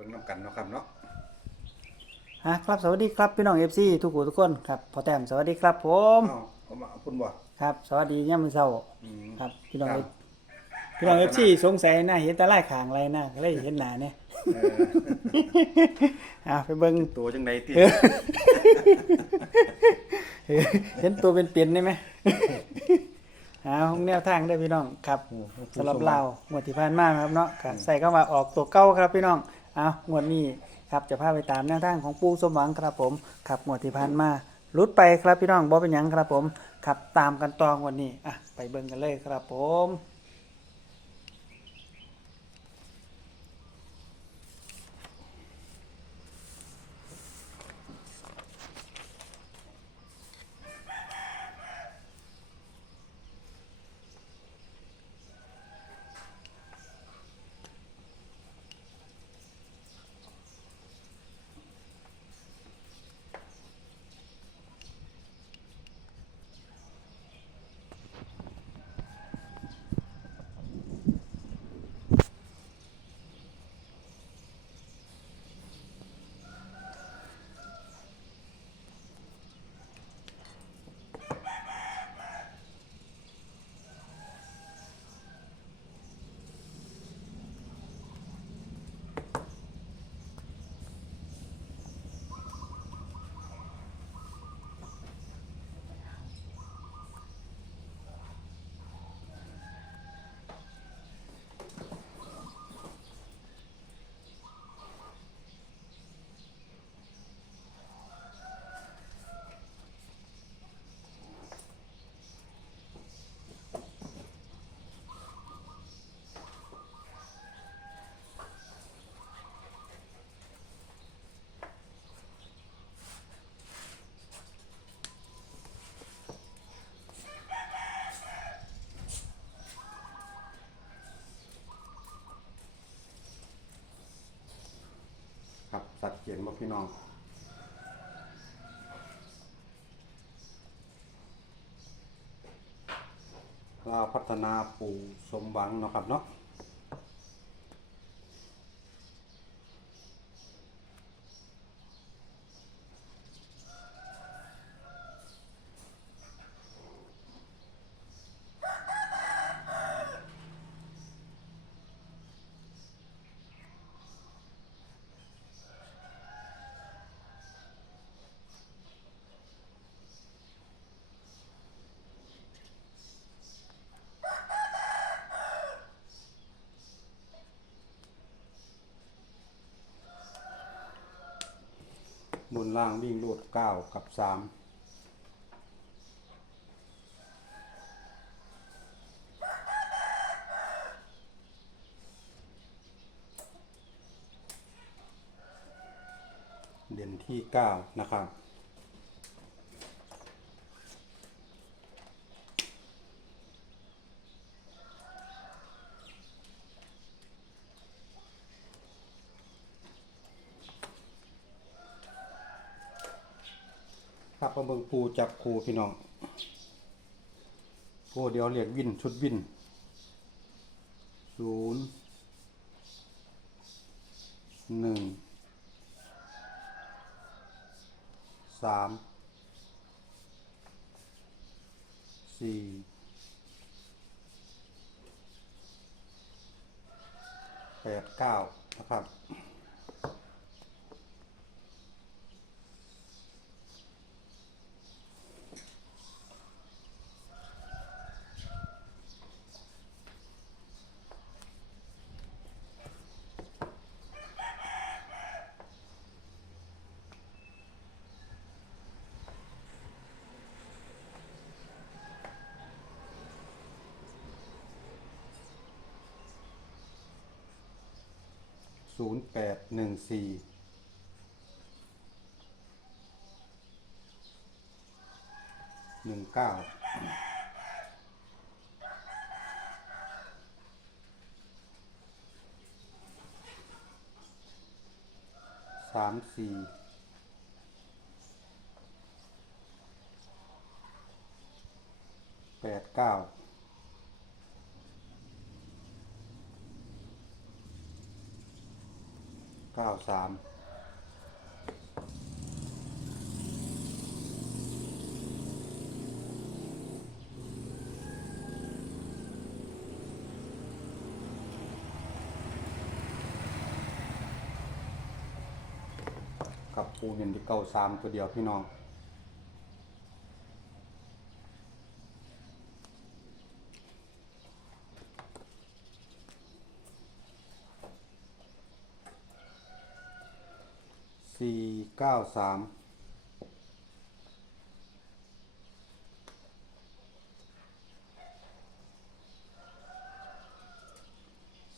บิ่งน้ำกันเนาะครับเนาะฮะครับสวัสดีครับพี่น้องเอฟซีทุกผู้ทุกคนครับพอแต้มสวัสดีครับ ผมเอ้าผมเอาคุณบ่ครับสวัสดีย่ามมื้อเช้าอืม ครับพี่น้องคเอรับฟพี่น้องเอฟซีสงสัยหน้าเห็นแตาไล่ขางอะไรหน้าก็เลยเห็นหน้าเนี่ย เอออะไปเบิ่งตัวจังไดติเออเห็นตัวเป็นเปลี่ยนได้ไหมเอาแนวทางได้อพี่น้องครับสำหรับเราวงวดที่ผ่านมานะครับเนาะก็ใส่เข้ามาออกตัวเก้าครับพี่น้อง เอางวดนี้ครับจะพาไปตามแนวทางของปูสมหวังครับผมขับงวดที่ผ่านมาลุดไปครับพี่น้องบ่เป็นหยังครับผมขับตามกันตองวันนี้อะไปเบิ่งกันเลยครับผม นบ่พี่น้องลาวพัฒนาปู่สมหวังเนาะครับเนาะ นล่างวิ่งรูดเก้ากับสามเด่นที่เก้านะครับ ครับมาเบิ่งปูจับครูพี่น้องโอ้เดียวเรียกวินชุดวินศูนย์หนึ่งสามสี่แปดเก้านะครับ ศูนย์แปดหนึ่งสี่หนึ่งเก้าสามสี่แปดเก้า เก้าสามกับปูเห็นที่เก้าสามตัวเดียวพี่น้อง สี่ เก้าสาม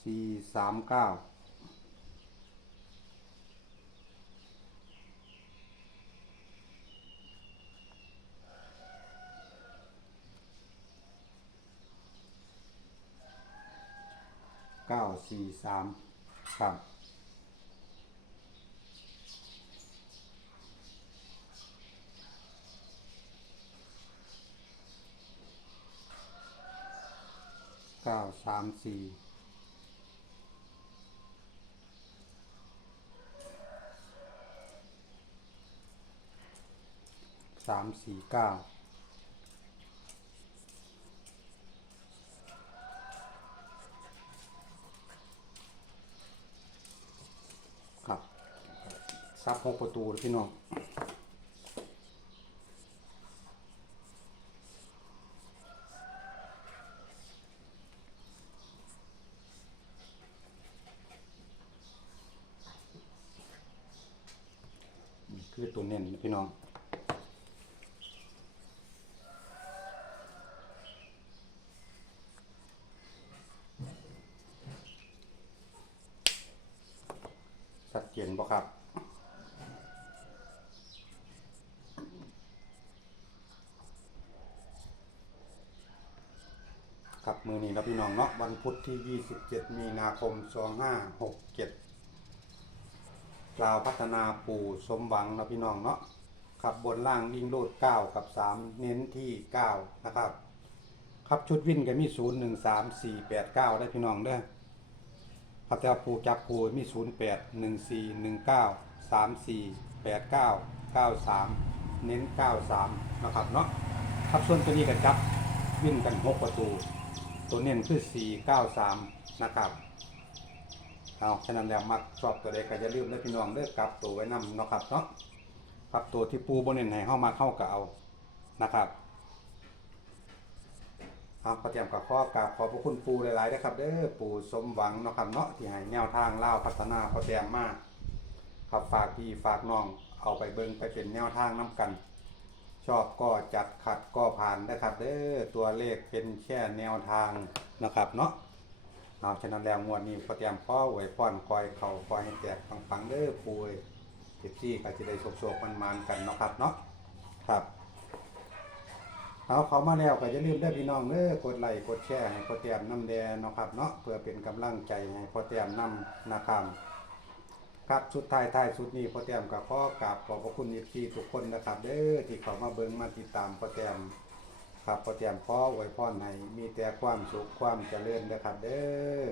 สี่สามเก้าเก้าสี่สามครับ เก้าสามสี่สามสี่เก้าครับซับหกประตูพี่น้อง ตัวเน้นนพี่น้องสัดเจนบ่ครับครับมือนี้นะพี่น้องเนาะวันพุธที่ 27 มีนาคม 2567 กล่าวพัฒนาปู่สมหวังนะพี่น้องเนาะขับบนล่างวิ่งโลด9กับ3เน้นที่9นะครับครับชุดวิ่นก็มี0 1 3 4 8 9ได้พี่น้องเด้อครับแต่ว่าปู่จับปู่มี0 8 1 4 1 9 3 4 8 9 9 3เน้น9 3นะครับเนาะครับส่วนตัวนี้ก็จับวิ่นกัน6ประตู ตัวเน้นคือ4 9 3นะครับ เอาฉะนั้นแล้วมักชอบตัวใดก็จะลืมได้อพี่น้องเด้อกลับตัวไว้นำเนาะครับเนาะปรับตัวที่ปูบนเน้นให้เข้ามาเข้ากับเอานะครับเอาขอเตรียมกับข้อกราบขอบพระคุณปูหลายๆนะครับเด้อปูสมหวังเนาะครับเนาะที่ให้แนวทางเล่าพัฒนาขอเตรียมมาครับฝากพี่ฝากน้องเอาไปเบิ่งไปเป็นแนวทางน้กัน ชอบก็จัดขัดก็ผ่านนะครับเด้อตัวเลขเป็นแค่แนวทางนะครับเนาะ เอาฉะนั้นแล้วงวดนี้พอเตรียมพ่อไว้ป้อนคอยเขาคอยให้แตกปังๆเด้อปูเอ้ยเจ็บซี่ก็จะได้โศกๆมันๆกันเนาะครับเนาะครับเอาเขามาแล้วก็อย่าลืมได้พี่น้องเด้อกดไลค์กดแชร์ให้พอเตรียมน้ำแดงเนาะครับเนาะเพื่อเป็นกำลังใจให้พอเตรียมน้ำนะครับครับสุดท้ายท้ายสุดนี้พอเตรียมกับข้อกราบขอบพระคุณอีพีทุกคนนะครับ เด้อที่เขามาเบิ่งมาติดตามพอเตรียม ครับพอเตรียมพ่อไว้พ่อในมีแต่ความสุขความเจริญนะครับ เด้อ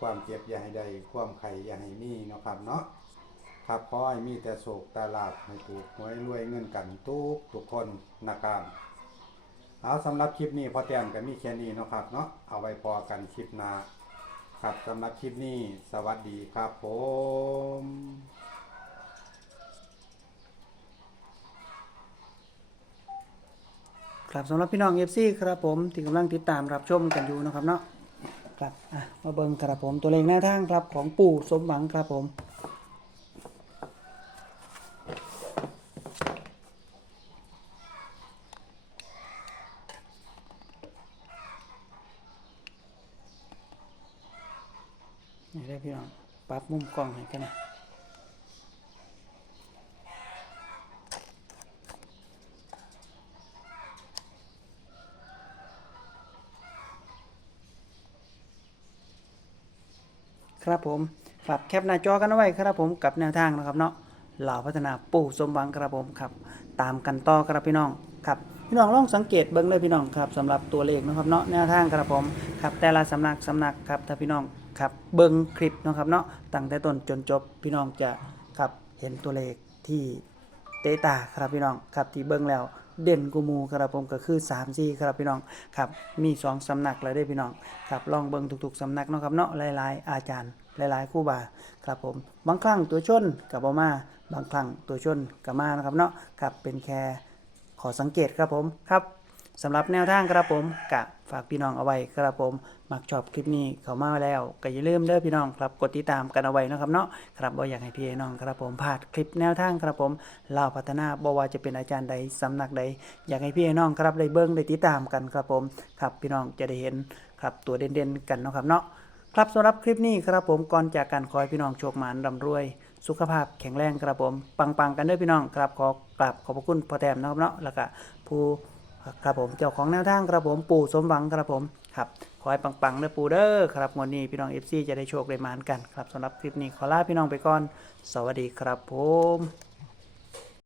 ความเจ็บอย่าให้ได้ความไข่อย่าให้มีเนาะครับเนาะครับขอให้มีแต่โศกตาลาบให้ถูกหวยรวยเงินกันทุกทุกคนนะครับเอาสำหรับคลิปนี้พอเตรียมก็มีแค่นี้เนาะครับเนาะเอาไว้พอกันคลิปหน้าครับสำหรับคลิปนี้ สวัสดีครับผม ครับสำหรับพี่น้องเอฟซีครับผมที่กำลังติดตามรับชมกันอยู่นะครับเนาะครับอะมาเบิ่งครับผมตัวเลขหน้าทางครับของปู่สมหวังครับผมนี่ได้พี่น้องปรับมุมกล้องให้กันนะ ครับผมฝากแคปหน้าจอกันเอาไว้ครับผมกับแนวทางนะครับเนาะเหล่าพัฒนาปู่สมหวังครับผมครับ ตามกันต่อครับพี่น้องครับพี่น้องลองสังเกตเบิ้งเลยพี่น้องครับสำหรับตัวเลขนะครับเนาะแนวทางครับผมครับแต่ละสำนักสำนักครับถ้าพี่น้องครับเบิ่งคลิปนะครับเนาะตั้งแต่ต้นจนจบพี่น้องจะครับเห็นตัวเลขที่เตตาครับพี่น้องครับที่เบิ่งแล้ว เด่นกูมูครับผมก็คือ3 4ครับพี่น้องครับมี 2สำนักเลยได้พี่น้องครับลองเบิ่งทุกๆสำนักเนาะครับเนาะหลายๆ อาจารย์หลายๆคู่บาครับผมบางครั้งตัวชนกับบอมาบางครั้งตัวชนกับมานะครับเนาะครับเป็นแค่ขอสังเกตครับผมครับ สำหรับแนวทางครับผมกะฝากพี่น้องเอาไว้ครับผมมักชอบคลิปนี้เขามาแล้วก็อย่าลืมเด้อพี่น้องครับกดติดตามกันเอาไว้นะครับเนาะครับบ่อยากให้พี่น้องครับผมพลาดคลิปแนวทางครับผมเล่าพัฒนาบ่ว่าจะเป็นอาจารย์ใดสำนักใด อยากให้พี่น้องครับได้เบิ่งได้ติดตามกันครับผมครับพี่น้องจะได้เห็นครับตัวเด่นๆกันนะครับเนาะครับสำหรับคลิปนี้ครับผมก่อนจากการขอให้พี่น้องโชคหมานร่ำรวย สุขภาพแข็งแรงครับผม ปังๆกันด้วยพี่น้องครับขอกราบขอบพระคุณพ่อแต้มนะครับเนาะแล้วก็ผู้ ครับผมเจ้าของแนวทางครับผมปู่สมหวังครับผมครับขอให้ปังๆเด้อปู่เด้อครับวันนี้พี่น้อง FC จะได้โชคได้มานกันครับสำหรับคลิปนี้ขอลาพี่น้องไปก่อน สวัสดีครับผม